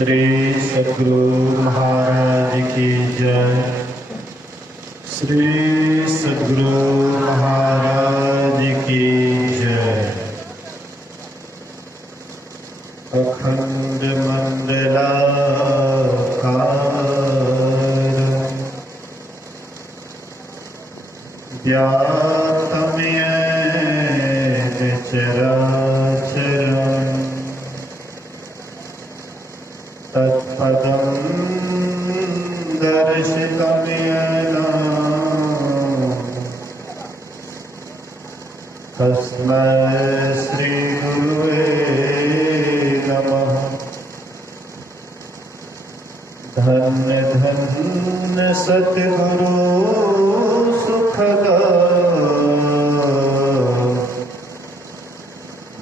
श्री सद्गुरु महाराज की जय। श्री सद्गुरु महाराज की जय। अखंड मंडलाकार व्याप्तं येन चराचरम् तत्पदं दर्शितं येन तस्मै श्री गुरुवे नमः। धन्य धन्य सद्गुरु सुखदा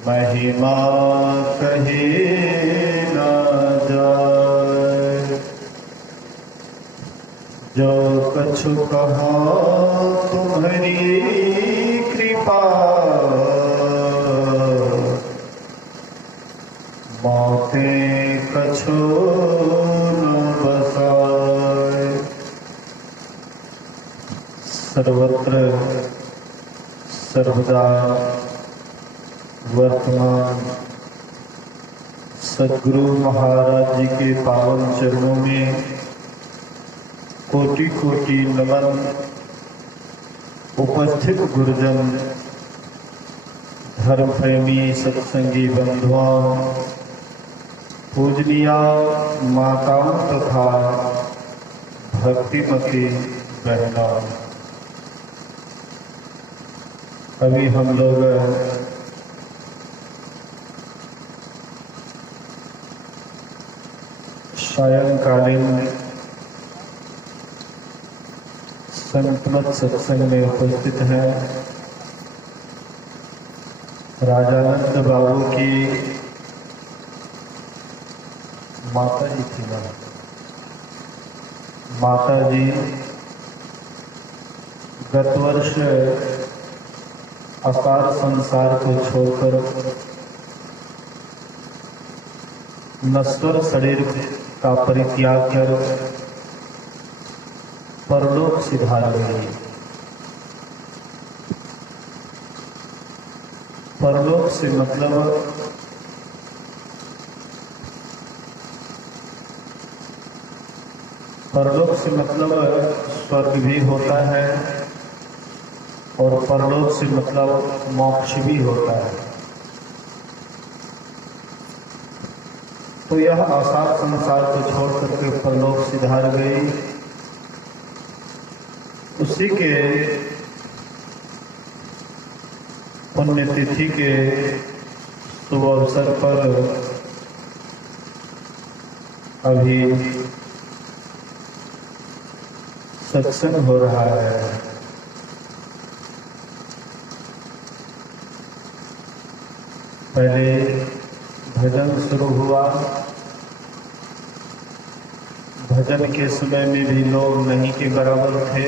महिमा कही न जाए। जो कछु कहा तुम्हारी कृपा मौते कछु न बसाए। सर्वत्र सर्वदा वर्तमान सद्गुरु महाराज जी के पावन चरणों में कोटि कोटि नमन। उपस्थित गुरुजन, धर्म प्रेमी सत्संगी बंधुओं, पूजनीय माताओं तथा भक्तिमती बहनों, अभी हम लोग सायंकालीन संतमत सत्संग में उपस्थित हैं। राजानंद बाबू की माता जी थी ना, माता जी गत वर्ष अपार संसार को छोड़कर नश्वर शरीर का परित्याग कर परलोक सिधार गई। परलोक से मतलब स्वर्ग भी होता है और परलोक से मतलब मोक्ष भी होता है। तो यह आसार संसार को छोड़ करके परलोक सिधार गई। उसी के पुण्यतिथि के शुभ अवसर पर अभी सत्संग हो रहा है। पहले भजन शुरू हुआ। भजन के समय में भी लोग नहीं के बराबर थे।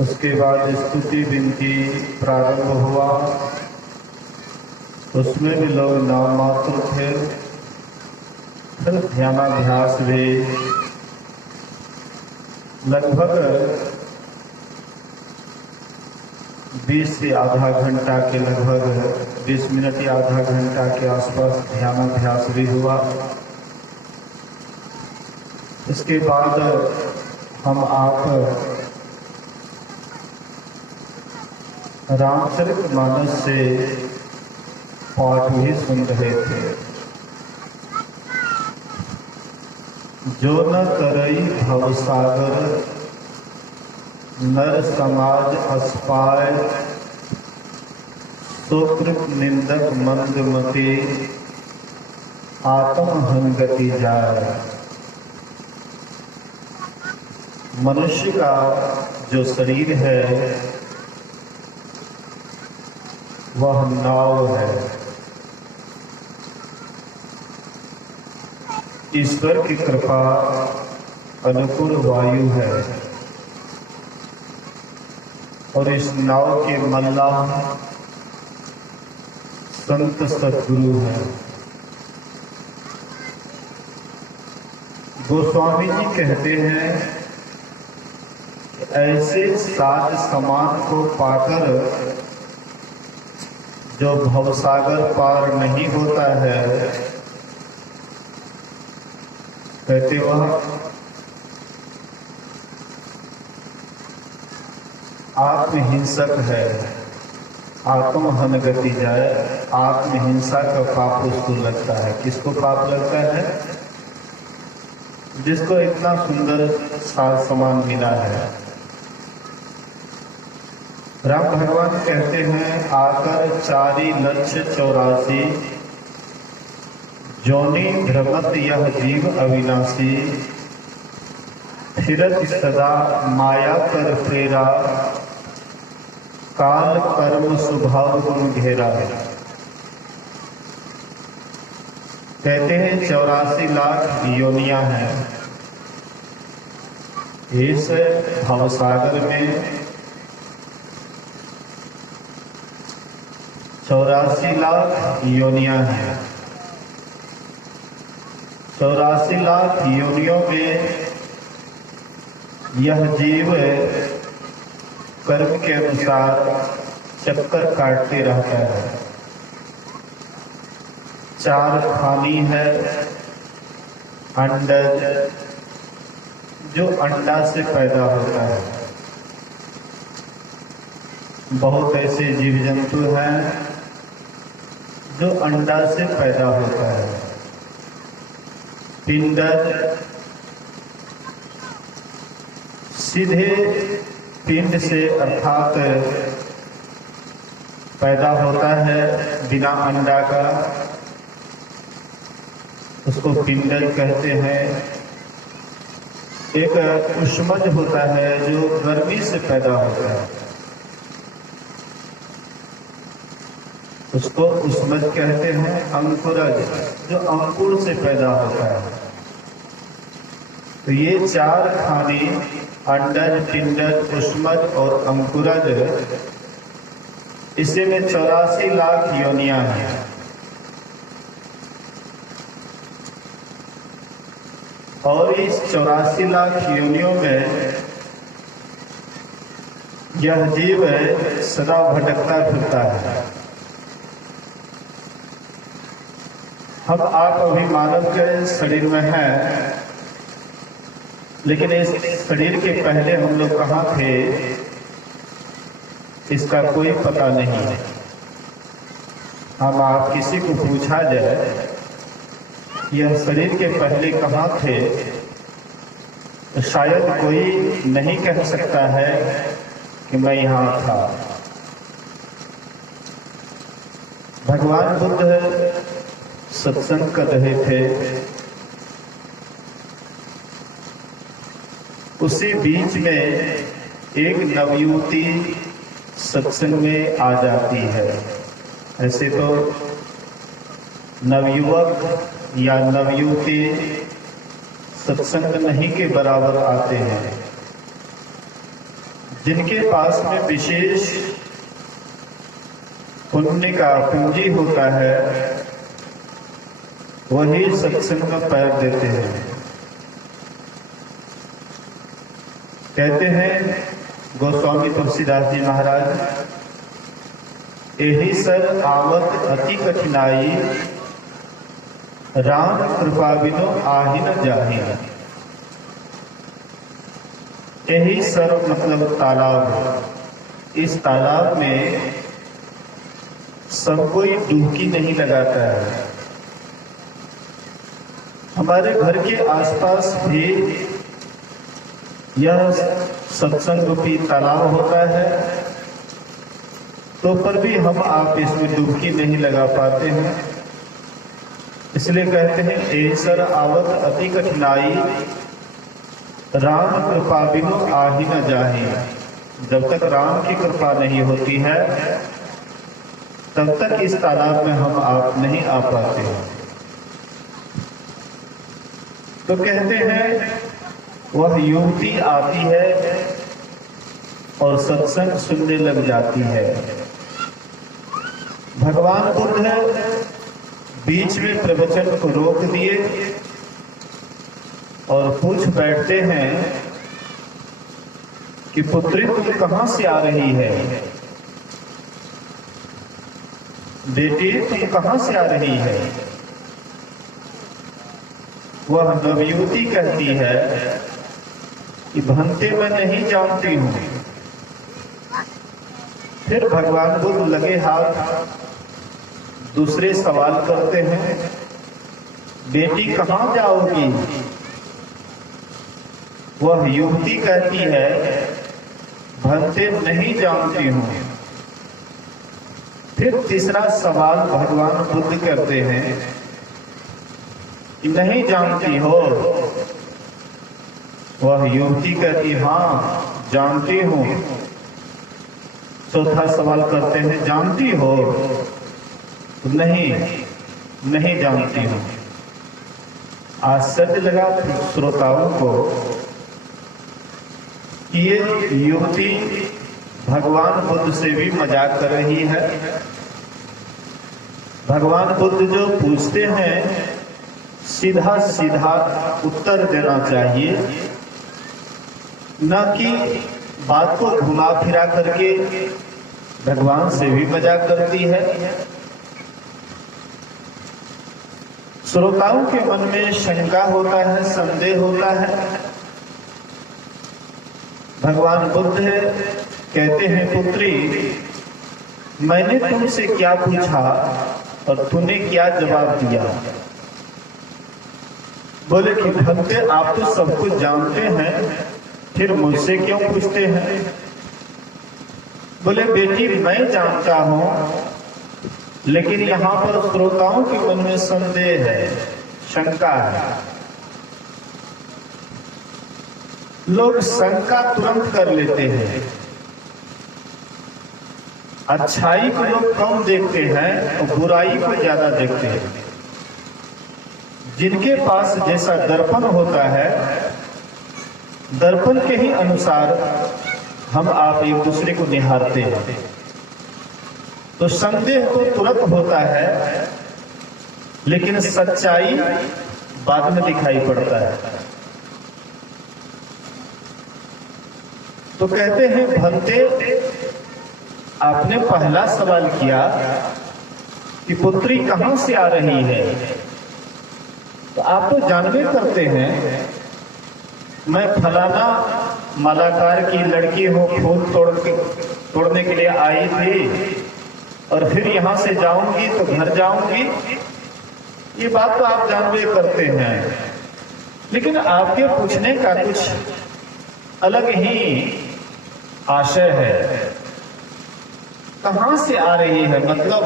उसके बाद स्तुति विनती प्रारंभ हुआ, उसमें भी लोग नाम मात्र थे। फिर ध्यानाभ्यास भी लगभग 20 से आधा घंटा के लगभग 20 मिनट या आधा घंटा के आसपास ध्यानाभ्यास भी हुआ। इसके बाद हम आप रामचरितमानस से पाठ भी सुन रहे थे। जो न करई भवसागर नर समाज अस्पाय सुकृत निंदक मंदमती आत्म हंगति जाए। मनुष्य का जो शरीर है वह नाव है। ईश्वर की कृपा अनुकूल वायु है और इस नाव के मल्लाह संत सद्गुरु हैं। गोस्वामी जी कहते हैं ऐसे साज सामान को पाकर जो भवसागर पार नहीं होता है, कहते वह आत्महिंसक है। आत्महन गति जाए, आत्महिंसा का पाप उसको लगता है। किसको पाप लगता है? जिसको इतना सुंदर साज सामान मिला है। राम भगवान कहते हैं आकर 4,84,000 जोनि भ्रमत यह जीव अविनाशी, फिरत सदा माया कर फेरा, काल कर्म स्वभाव गुण घेरा। कहते हैं 84 लाख योनियां हैं इस भवसागर में। 84 लाख योनियां हैं। 84 लाख योनियों में यह जीव कर्म के अनुसार चक्कर काटते रहता है। 4 खानी है। अंडज, जो अंडा से पैदा होता है। बहुत ऐसे जीव जंतु हैं जो अंडा से पैदा होता है। पिंडज, सीधे पिंड से अर्थात पैदा होता है बिना अंडा का, उसको पिंडज कहते हैं। एक उष्मज होता है जो गर्मी से पैदा होता है, उसको उष्मज कहते हैं। अंकुरज, जो अंकुर से पैदा होता है। तो ये 4 खानी अंडज, पिंडज, उष्मज और अंकुरज, इसी में 84 लाख योनियां हैं। और इस 84 लाख योनियों में यह जीव सदा भटकता फिरता है। हम आप अभी मानव के शरीर में हैं, लेकिन इस शरीर के पहले हम लोग कहाँ थे इसका कोई पता नहीं है। हम आप किसी को पूछा जाए यह शरीर के पहले कहाँ थे, तो शायद कोई नहीं कह सकता है कि मैं यहाँ था। भगवान बुद्ध सत्संग कर रहे थे, उसी बीच में एक नवयुवती सत्संग में आ जाती है। ऐसे तो नवयुवक या नवयुवती सत्संग नहीं के बराबर आते हैं। जिनके पास में विशेष पुण्य का पूंजी होता है वही सत्संग में पैर देते हैं। कहते हैं गोस्वामी तुलसीदास जी महाराज, यही सर आवत अति कठिनाई, राम कृपा बिनो आहि न जाहि। यही सर मतलब तालाब। इस तालाब में सब कोई डुबकी नहीं लगाता है। हमारे घर के आसपास भी यह सत्संग रूपी तालाब होता है, तो पर भी हम आप इसमें डुबकी नहीं लगा पाते हैं। इसलिए कहते हैं ऐसर आवत अति कठिनाई, राम कृपा बिनु आहि न जाहि। जब तक राम की कृपा नहीं होती है तब तक इस तालाब में हम आप नहीं आ पाते हैं। तो कहते हैं वह युवती आती है और सत्संग सुनने लग जाती है। भगवान बुद्ध बीच में प्रवचन को रोक दिए और पूछ बैठते हैं कि पुत्री तुम कहां से आ रही है, बेटी तुम कहां से आ रही है। वह नवयुवती कहती है कि भंते मैं नहीं जानती हूं। फिर भगवान बुद्ध लगे हाथ दूसरे सवाल करते हैं, बेटी कहां जाओगी। वह युवती कहती है, भंते नहीं जानती हूं। फिर तीसरा सवाल भगवान बुद्ध करते हैं कि नहीं जानती हो। वह युवती कहती, हाँ जानती हूं। चौथा सवाल करते हैं, जानती हो। नहीं जानती हूं। आश्चर्य लगा श्रोताओं को कि ये युवती भगवान बुद्ध से भी मजाक कर रही है। भगवान बुद्ध जो पूछते हैं सीधा सीधा उत्तर देना चाहिए, न कि बात को घुमा फिरा करके भगवान से भी मजाक करती है। श्रोताओं के मन में शंका होता है, संदेह होता है। भगवान बुद्ध कहते हैं, पुत्री मैंने तुमसे क्या पूछा और तूने क्या जवाब दिया। बोले कि भंते आप तो सब कुछ जानते हैं, फिर मुझसे क्यों पूछते हैं। बोले बेटी मैं जानता हूं, लेकिन यहां पर श्रोताओं के मन में संदेह है, शंका है। लोग शंका तुरंत कर लेते हैं। अच्छाई को लोग कम देखते हैं और बुराई को ज्यादा देखते हैं। जिनके पास जैसा दर्पण होता है, दर्पण के ही अनुसार हम आप एक दूसरे को निहारते हैं। तो संदेह तो तुरंत होता है, लेकिन सच्चाई बाद में दिखाई पड़ता है। तो कहते हैं, भंते आपने पहला सवाल किया कि पुत्री कहां से आ रही है, तो आप तो जानबे करते हैं मैं फलाना मालाकार की लड़की हूं, फूल तोड़ने के लिए आई थी और फिर यहां से जाऊंगी तो घर जाऊंगी। ये बात तो आप जानबे करते हैं, लेकिन आपके पूछने का कुछ अलग ही आशय है। कहां से आ रही है, मतलब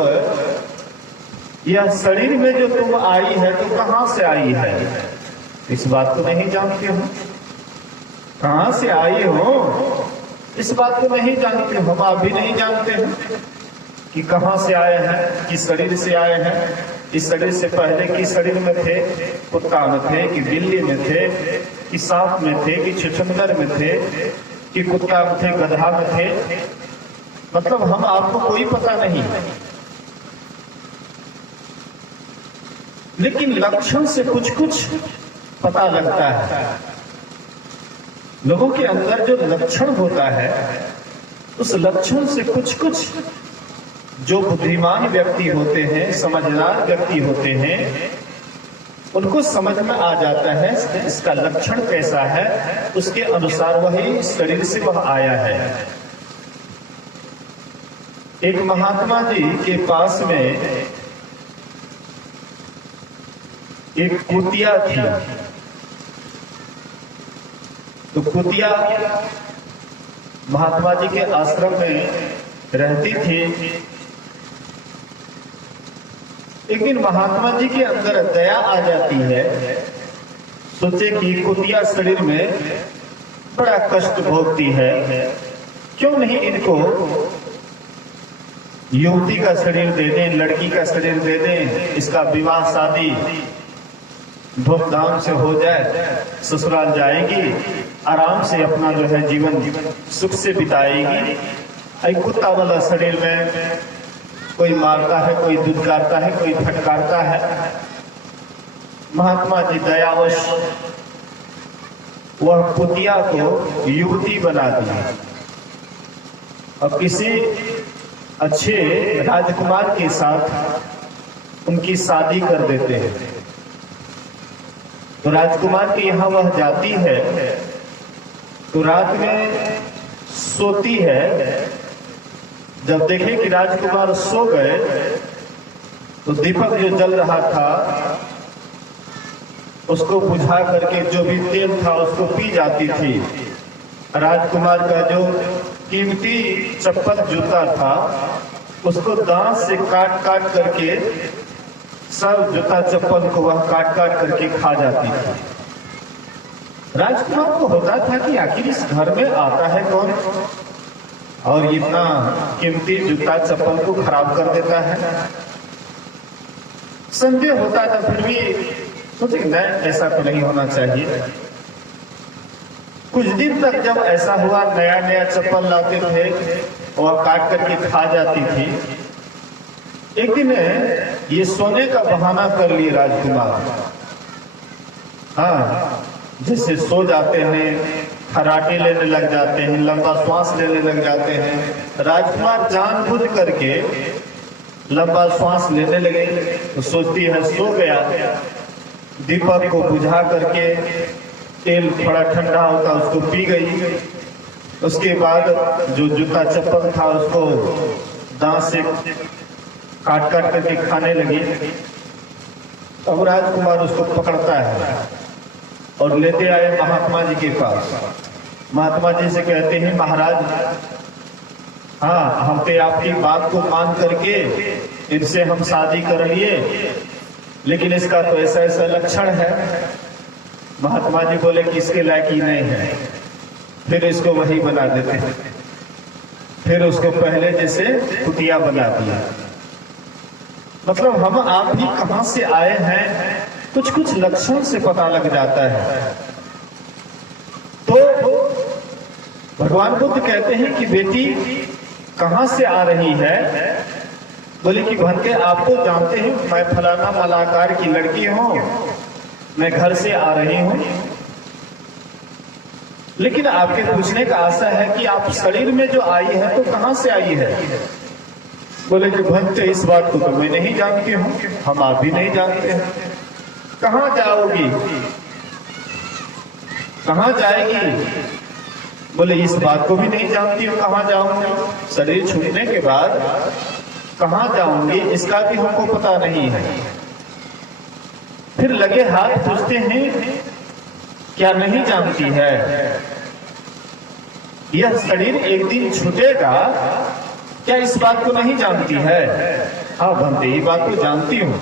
यह शरीर में जो तुम आई है तो कहां से आई है, इस बात को नहीं जानते हो। कहां से आई हो इस बात को नहीं जानते, हम आप भी नहीं जानते हैं कि कहां से आए हैं, किस शरीर से आए हैं। इस शरीर से पहले किस शरीर में थे, कुत्ता में थे कि बिल्ली में थे कि सांप में थे कि छुछुंदर में थे कि कुत्ता में थे, गधा में थे। मतलब हम आपको कोई पता नहीं, लेकिन लक्षण से कुछ कुछ पता लगता है। लोगों के अंदर जो लक्षण होता है, उस लक्षण से कुछ कुछ जो बुद्धिमान व्यक्ति होते हैं, समझदार व्यक्ति होते हैं, उनको समझ में आ जाता है इसका लक्षण कैसा है, उसके अनुसार वही शरीर से वह आया है। एक महात्मा जी के पास में एक कुतिया थी। तो कुतिया महात्मा जी के आश्रम में रहती थी। एक दिन महात्मा जी के अंदर दया आ जाती है, सोचे कि कुतिया शरीर में बड़ा कष्ट भोगती है, क्यों नहीं इनको युवती का शरीर दे दें, लड़की का शरीर दे दें, इसका विवाह शादी धूमधाम से हो जाए, ससुराल जाएगी, आराम से अपना जो है जीवन सुख से बिताएगी। कुत्ता वाला शरीर में कोई मारता है, कोई दुदकारता है, कोई फटकारता है। महात्मा जी दयावश वह पुतिया को युवती बना दी और किसी अच्छे राजकुमार के साथ उनकी शादी कर देते हैं। तो राजकुमार के यहाँ वह जाती है तो रात में सोती है। जब देखे कि राजकुमार सो गए तो दीपक जो जल रहा था उसको बुझा करके जो भी तेल था उसको पी जाती थी। राजकुमार का जो कीमती चप्पल जूता था उसको दांत से काट काट करके सब जूता चप्पल को वह काट काट करके खा जाती थी। राजकुमार को होता था कि आखिर इस घर में आता है कौन और इतना कीमती जूता चप्पल को खराब कर देता है। संदेह होता था, फिर भी सोचे नहीं ऐसा तो नहीं होना चाहिए। कुछ दिन तक जब ऐसा हुआ, नया नया चप्पल लाते थे और काट करके खा जाती थी। एक दिन ये सोने का बहाना कर लिए राजकुमार। हाँ, जैसे सो जाते हैं, खराटे लेने लग जाते हैं, लंबा श्वास लेने लग जाते हैं। राजकुमार जानबूझ करके लंबा श्वास लेने लगे तो सोचती है सो गया। दीपक को बुझा करके तेल थोड़ा ठंडा होता उसको पी गई। उसके बाद जो जूता चप्पल था उसको दांत से काट काट करके खाने लगी। अब राजकुमार उसको पकड़ता है और लेते आए महात्मा जी के पास। महात्मा जी से कहते हैं महाराज, हाँ हम पे आपकी बात को मान करके इनसे हम शादी कर लिए, लेकिन इसका तो ऐसा ऐसा लक्षण है। महात्मा जी बोले कि इसके लायक ही नहीं है। फिर इसको वही बना देते हैं, फिर उसको पहले जैसे कुतिया बना दिया। मतलब हम आप ही कहां से आए हैं कुछ कुछ लक्षण से पता लग जाता है। तो भगवान बुद्ध कहते हैं कि बेटी कहां से आ रही है? बोले कि भंते आप तो जानते हैं मैं फलाना मलाकार की लड़की हूं, मैं घर से आ रही हूं, लेकिन आपके पूछने का आशा है कि आप शरीर में जो आई है तो कहां से आई है? बोले कि भंते इस बात को तो मैं नहीं जानती हूं, हम आप भी नहीं जानते हैं। कहां जाओगी, कहां जाएगी? बोले इस बात को भी नहीं जानती हूं, कहां जाऊंगी? शरीर छूटने के बाद कहां जाऊंगी इसका भी हमको पता नहीं है। फिर लगे हाथ पूछते हैं क्या नहीं जानती है? यह शरीर एक दिन छूटेगा, क्या इस बात को नहीं जानती है? हाँ भंते ये बात को जानती हूँ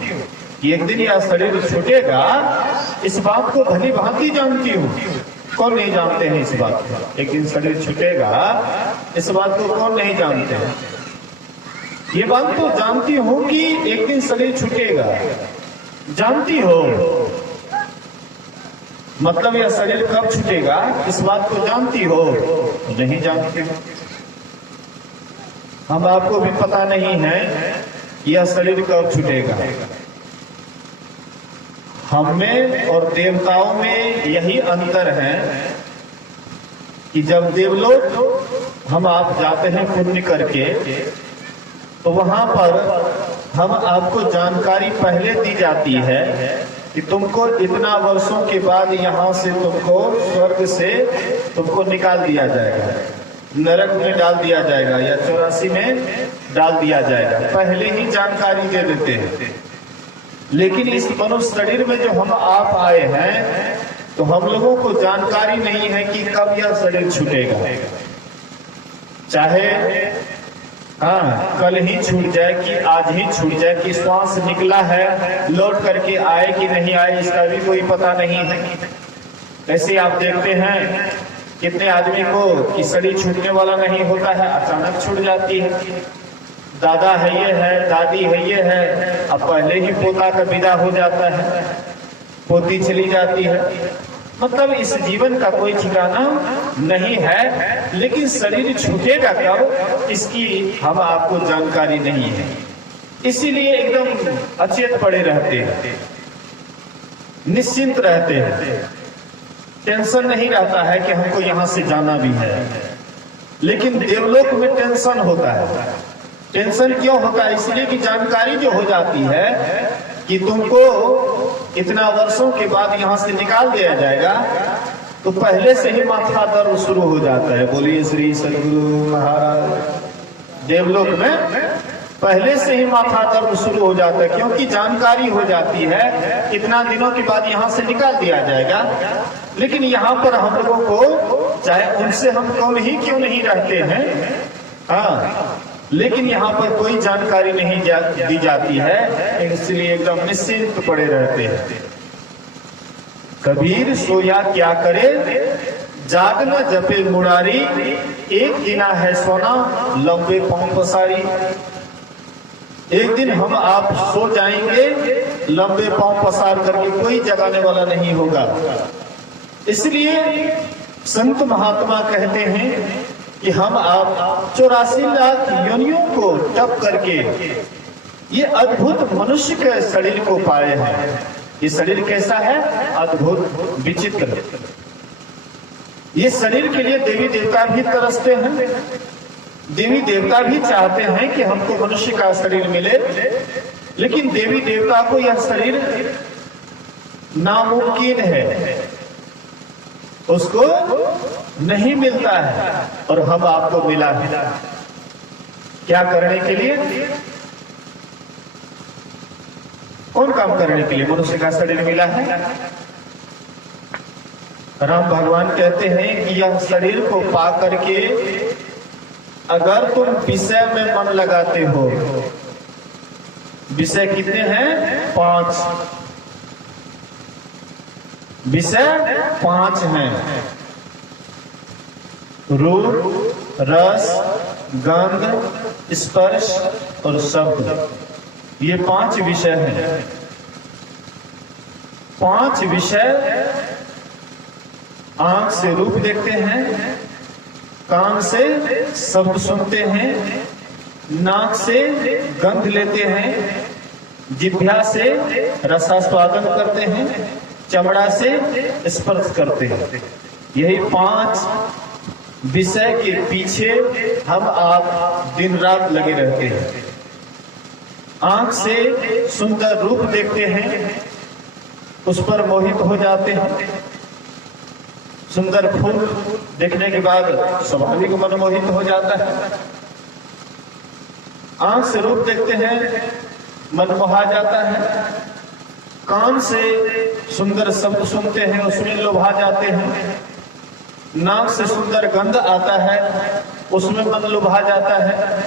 कि एक दिन यह शरीर छूटेगा, इस बात को भली भांति जानती हूँ। कौन नहीं जानते हैं इस बात को? एक दिन शरीर छूटेगा, इस बात को कौन नहीं जानते हैं? ये बात तो जानती हूँ कि एक दिन शरीर छूटेगा, जानती हो, मतलब यह शरीर कब छूटेगा इस बात को जानती हो? नहीं जानती हो। हम आपको भी पता नहीं है यह शरीर कब छूटेगा। हम में और देवताओं में यही अंतर है कि जब देवलोक हम आप जाते हैं पुण्य करके तो वहां पर हम आपको जानकारी पहले दी जाती है कि तुमको इतना वर्षों के बाद यहाँ से तुमको स्वर्ग से तुमको निकाल दिया जाएगा, नरक में डाल दिया जाएगा या 84 में डाल दिया जाएगा। पहले ही जानकारी दे देते हैं। लेकिन इस मनुष्य शरीर में जो हम आप आए हैं तो हम लोगों को जानकारी नहीं है कि कब यह शरीर छूटेगा। चाहे हाँ कल ही छूट जाए कि आज ही छूट जाए, कि श्वास निकला है लौट करके आए कि नहीं आए इसका भी कोई पता नहीं है। ऐसे आप देखते हैं कितने आदमी को कि शरीर छूटने वाला नहीं होता है, अचानक छूट जाती है। दादा है ये है, दादी है ये है, अब पहले ही पोता का विदा हो जाता है, पोती चली जाती है। मतलब इस जीवन का कोई ठिकाना नहीं है, लेकिन शरीर छूटेगा कब इसकी हम आपको जानकारी नहीं है। इसीलिए एकदम अचेत पड़े रहते हैं, निश्चिंत रहते हैं। टेंशन नहीं रहता है कि हमको यहाँ से जाना भी है। लेकिन देवलोक में टेंशन होता है। टेंशन क्यों होता है? इसलिए कि जानकारी जो हो जाती है कि तुमको इतना वर्षों के बाद यहाँ से निकाल दिया जाएगा, तो पहले से ही माथा दर्द शुरू हो जाता है। बोलिए श्री सद्गुरु महाराज। देवलोक में पहले से ही माथा दर्द शुरू हो जाता है, क्योंकि जानकारी हो जाती है इतना दिनों के बाद यहाँ से निकाल दिया जाएगा। लेकिन यहाँ पर हम लोगों को, चाहे उनसे हम कम ही क्यों नहीं रहते हैं, हाँ, लेकिन यहाँ पर कोई जानकारी नहीं दी जाती है, इसलिए एकदम निश्चिंत पड़े रहते हैं। कबीर सोया क्या करे, जागना जपे मुरारी, एक दिना है सोना लंबे पांव पसारी। एक दिन हम आप सो जाएंगे लंबे पांव पसार करके, कोई जगाने वाला नहीं होगा। इसलिए संत महात्मा कहते हैं कि हम आप 84 लाख योनियों को टप करके ये अद्भुत मनुष्य के शरीर को पाए हैं। ये शरीर कैसा है? अद्भुत, विचित्र। ये शरीर के लिए देवी देवता भी तरसते हैं। देवी देवता भी चाहते हैं कि हमको मनुष्य का शरीर मिले, लेकिन देवी देवता को यह शरीर नामुमकिन है, उसको नहीं मिलता है। और हम आपको मिला है, क्या करने के लिए? कौन काम करने के लिए मनुष्य का शरीर मिला है? राम भगवान कहते हैं कि यह शरीर को पा करके अगर तुम विषय में मन लगाते हो, विषय कितने हैं? 5 विषय 5 हैं। रूप, रस, गंध, स्पर्श और शब्द, ये 5 विषय हैं। 5 विषय आंख से रूप देखते हैं, कान से शब्द सुनते हैं, नाक से गंध लेते हैं, जिह्वा से रसास्वादन करते हैं, चमड़ा से स्पर्श करते हैं। यही 5 विषय के पीछे हम आप दिन रात लगे रहते हैं। आंख से सुंदर रूप देखते हैं, उस पर मोहित हो जाते हैं। सुंदर फूल देखने के बाद स्वाभाविक मन मोहित हो जाता है। आंख से रूप देखते हैं, मन मोहा जाता है। कान से सुंदर शब्द सुनते हैं, उसमें लोभा जाते हैं। नाक से सुंदर गंध आता है, उसमें मन लुभा जाता है।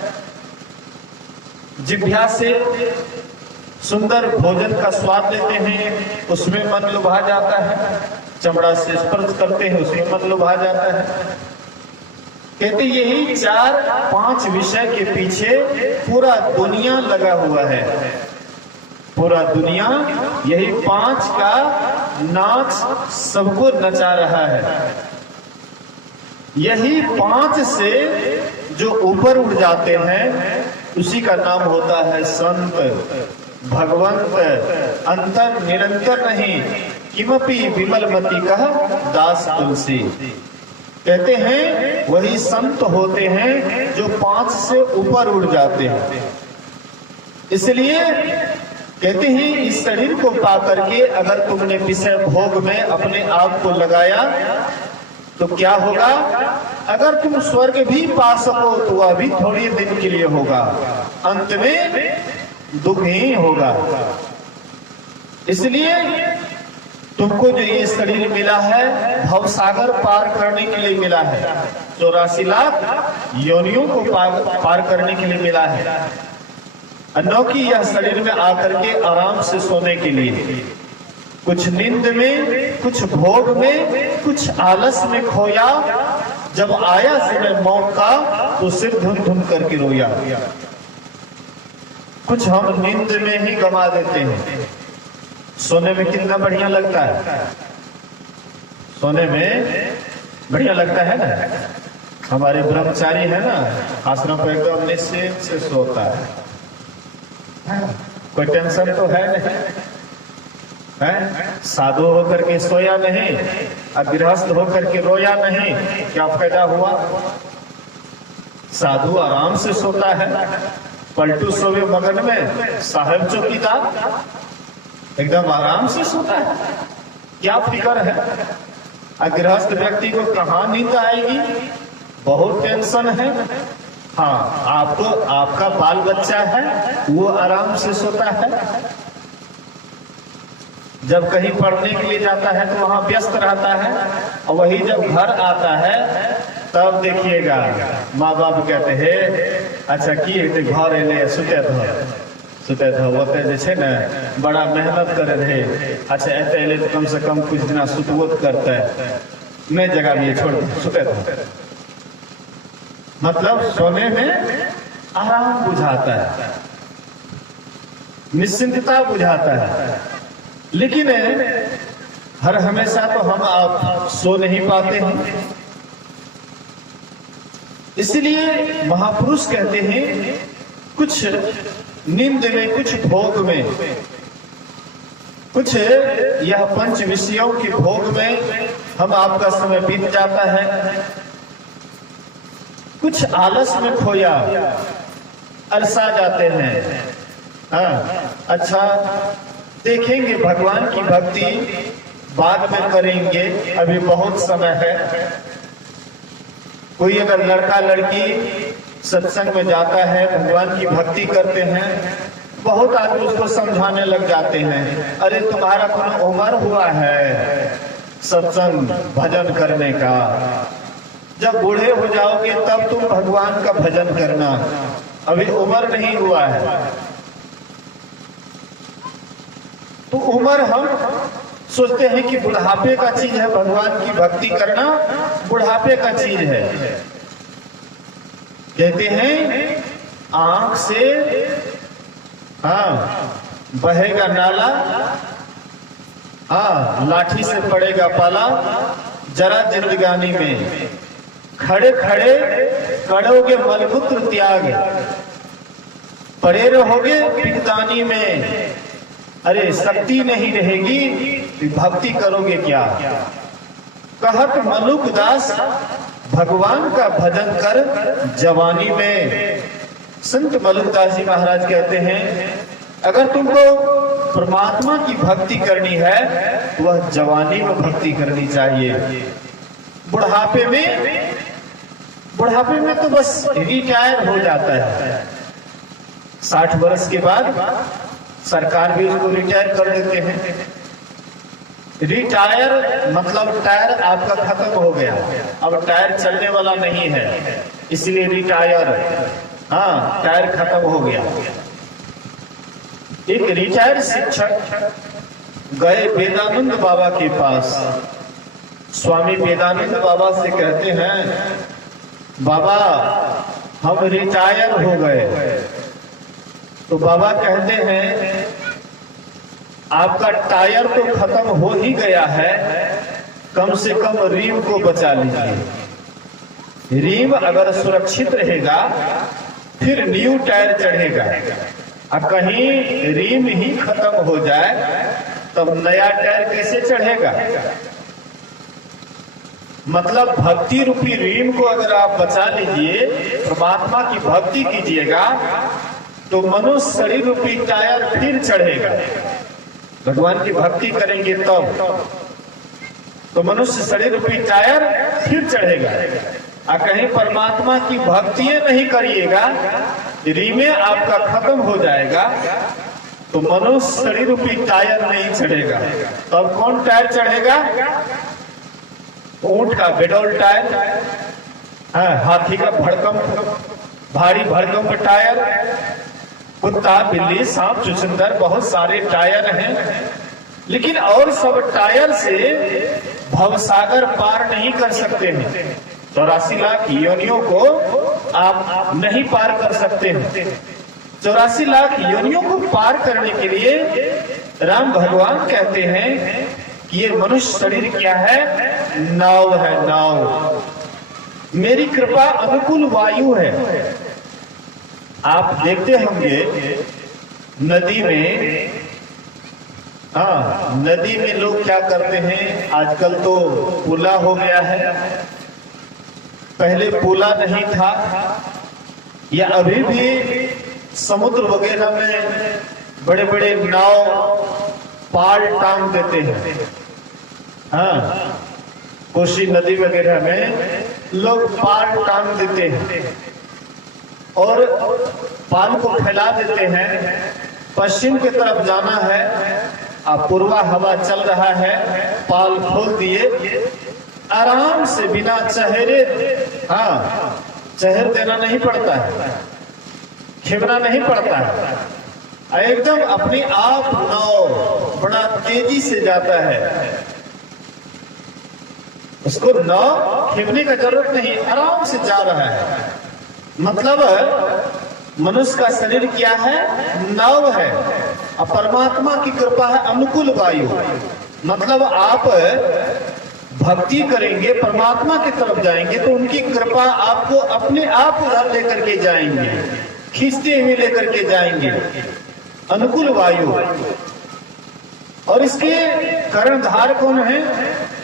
जिह्वा से सुंदर भोजन का स्वाद लेते हैं, उसमें मन लुभा जाता है। चमड़ा से स्पर्श करते हैं, उसमें मन लुभा जाता है। कहते यही 4-5 विषय के पीछे पूरा दुनिया लगा हुआ है। पूरा दुनिया यही 5 का नाच सबको नचा रहा है। यही 5 से जो ऊपर उड़ जाते हैं, उसी का नाम होता है संत, भगवंत। अंतर निरंतर नहीं, किमपि विमलमति कह दास तुलसी। कहते हैं वही संत होते हैं जो 5 से ऊपर उड़ जाते हैं। इसलिए कहते हैं इस शरीर को पा करके अगर तुमने विषय भोग में अपने आप को लगाया तो क्या होगा? अगर तुम स्वर्ग भी पा सको तो वह भी थोड़ी दिन के लिए होगा, अंत में दुख ही होगा। इसलिए तुमको जो ये शरीर मिला है भवसागर पार करने के लिए मिला है। 84 लाख योनियों को पार करने के लिए मिला है। अनोखी यह शरीर में आकर के आराम से सोने के लिए, कुछ नींद में, कुछ भोग में, कुछ आलस में खोया। जब आया समय मौत का तो सिर धुन धुन करके रोया। कुछ हम नींद में ही गवा देते हैं। सोने में कितना बढ़िया लगता है, सोने में बढ़िया लगता है ना। हमारे ब्रह्मचारी है ना, आश्रम पर एकदम निश्चिंत से सोता है, कोई टेंशन तो है नहीं, है? साधु होकर के सोया नहीं, गृहस्थ होकर के रोया नहीं, क्या फायदा हुआ? साधु आराम से सोता है, पलटू सोवे मगन में, साहब चौकीदार एकदम आराम से सोता है, क्या फिक्र है? गृहस्थ व्यक्ति को कहाँ नींद आएगी? बहुत टेंशन है। हाँ, आपको आपका बाल बच्चा है, वो आराम से सोता है। जब कहीं पढ़ने के लिए जाता है तो वहां व्यस्त रहता है, और वही जब घर आता है तब देखिएगा माँ बाप कहते हैं अच्छा की घर एले सुते थे ओते जे छै ने बड़ा मेहनत करे रहे, अच्छा एते एले तो कम से कम कुछ दिना सुतवोत करते, नहीं जगह भी छोड़ सुते थे। मतलब सोने में आराम बुझाता है, निश्चिंतता बुझाता है। लेकिन हर हमेशा तो हम आप सो नहीं पाते हैं। इसलिए महापुरुष कहते हैं कुछ नींद में, कुछ भोग में, कुछ यह पंच विषयों के भोग में हम आपका समय बीत जाता है, कुछ आलस में खोया अलसा जाते हैं। हाँ, अच्छा देखेंगे भगवान की भक्ति बाद में करेंगे, अभी बहुत समय है। कोई अगर लड़का लड़की सत्संग में जाता है, भगवान की भक्ति करते हैं, बहुत आदमी उसको समझाने लग जाते हैं, अरे तुम्हारा कौन उम्र हुआ है सत्संग भजन करने का, जब बूढ़े हो जाओगे तब तुम भगवान का भजन करना, अभी उम्र नहीं हुआ है। तो उम्र हम सोचते हैं कि बुढ़ापे का चीज है, भगवान की भक्ति करना बुढ़ापे का चीज है। कहते हैं आंख से बहेगा नाला, लाठी से पड़ेगा पाला, जरा जिंदगानी में खड़े खड़े करोगे मलमूत्र त्याग, पड़े रहोगे पिकदानी में, अरे शक्ति नहीं रहेगी भक्ति करोगे क्या। कहत मलुक दास भगवान का भजन कर जवानी में। संत मलुकदास जी महाराज कहते हैं अगर तुमको परमात्मा की भक्ति करनी है तो वह जवानी में भक्ति करनी चाहिए। बुढ़ापे में तो बस रिटायर हो जाता है, 60 वर्ष के बाद सरकार भी उसको रिटायर कर देते हैं। रिटायर मतलब टायर आपका खत्म हो गया, अब टायर चलने वाला नहीं है, इसलिए रिटायर, टायर खत्म हो गया। एक रिटायर्ड शिक्षक गए वेदानंद बाबा के पास, स्वामी वेदानंद बाबा से कहते हैं बाबा हम रिटायर हो गए। तो बाबा कहते हैं आपका टायर तो खत्म हो ही गया है, कम से कम रीम को बचा लीजिए। रीम अगर सुरक्षित रहेगा फिर न्यू टायर चढ़ेगा, और कहीं रीम ही खत्म हो जाए तब नया टायर कैसे चढ़ेगा। मतलब भक्ति रूपी रीम को अगर आप बचा लीजिए, परमात्मा की भक्ति कीजिएगा तो मनुष्य शरीर रूपी टायर फिर चढ़ेगा। भगवान की भक्ति करेंगे तब तो मनुष्य शरीर रूपी टायर फिर चढ़ेगा। और कहीं परमात्मा की भक्ति नहीं करिएगा, रीमे आपका खत्म हो जाएगा तो मनुष्य शरीर रूपी टायर नहीं चढ़ेगा। तब कौन टायर चढ़ेगा? ऊंट का बेडोल टायर, हाथी का भड़कम भारी भड़कम टायर, कुत्ता बिल्ली सांप चुचंदर बहुत सारे टायर हैं, लेकिन और सब टायर से भवसागर पार नहीं कर सकते हैं। 84 लाख योनियों को आप नहीं पार कर सकते हैं। 84 लाख योनियों को पार करने के लिए राम भगवान कहते हैं कि ये मनुष्य शरीर क्या है? नाव है, नाव। मेरी कृपा अनुकूल वायु है। आप देखते होंगे नदी में हाँ, नदी में लोग क्या करते हैं, आजकल तो पुला हो गया है, पहले पुला नहीं था, या अभी भी समुद्र वगैरह में बड़े बड़े नाव पाल टांग देते हैं। हाँ, कोसी नदी वगैरह में लोग पाल टांग देते हैं और पाल को फैला देते हैं। पश्चिम की तरफ जाना है, अब पूर्वा हवा चल रहा है, पाल खोल दिए, आराम से बिना चहेरे, हाँ, चहेर देना नहीं पड़ता है, खिमना नहीं पड़ता है, एकदम अपने आप नाव बड़ा तेजी से जाता है। उसको नाव खिमने का जरूरत नहीं, आराम से जा रहा है। मतलब मनुष्य का शरीर क्या है, नाव है, और परमात्मा की कृपा है अनुकूल वायु। मतलब आप भक्ति करेंगे, परमात्मा की तरफ जाएंगे तो उनकी कृपा आपको अपने आप उधर लेकर के जाएंगे, खींचते हुए लेकर के जाएंगे, अनुकूल वायु। और इसके कर्णधार कौन है,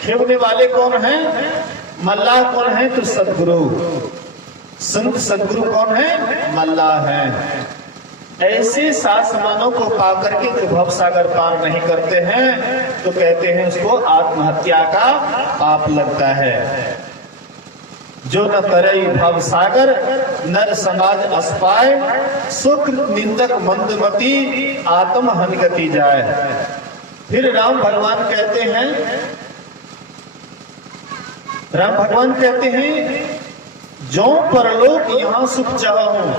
खेवने वाले कौन है, मल्लाह कौन है, तो सदगुरु, संत सदगुरु कौन है, मल्लाह है। ऐसे सासमानों को पाकर के जो भव सागर पार नहीं करते हैं तो कहते हैं उसको आत्महत्या का पाप लगता है। जो न तरई भव सागर नर समाज अस्पाय, सुख निंदक मंदमती आत्म हनगति जाए। फिर राम भगवान कहते हैं, जो परलोक यहाँ सुख चाहूं,